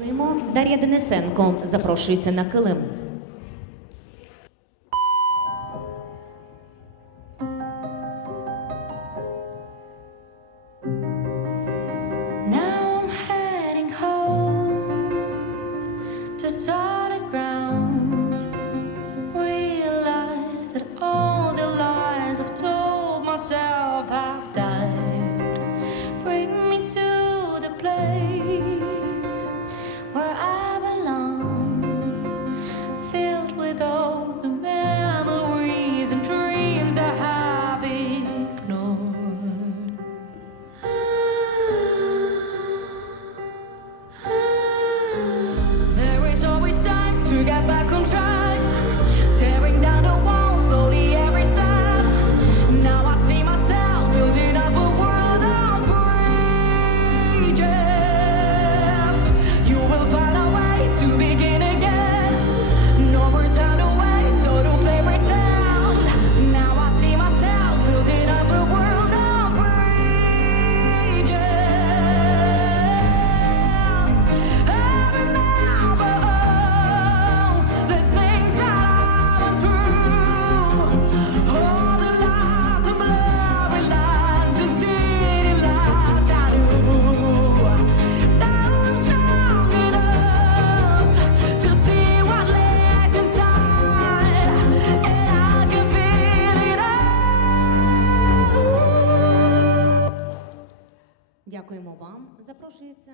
Дякуємо. Дар'я Денисенко запрошується на килим. Have died. Bring me to the place. We got back home. Дякуємо вам. Запрошується.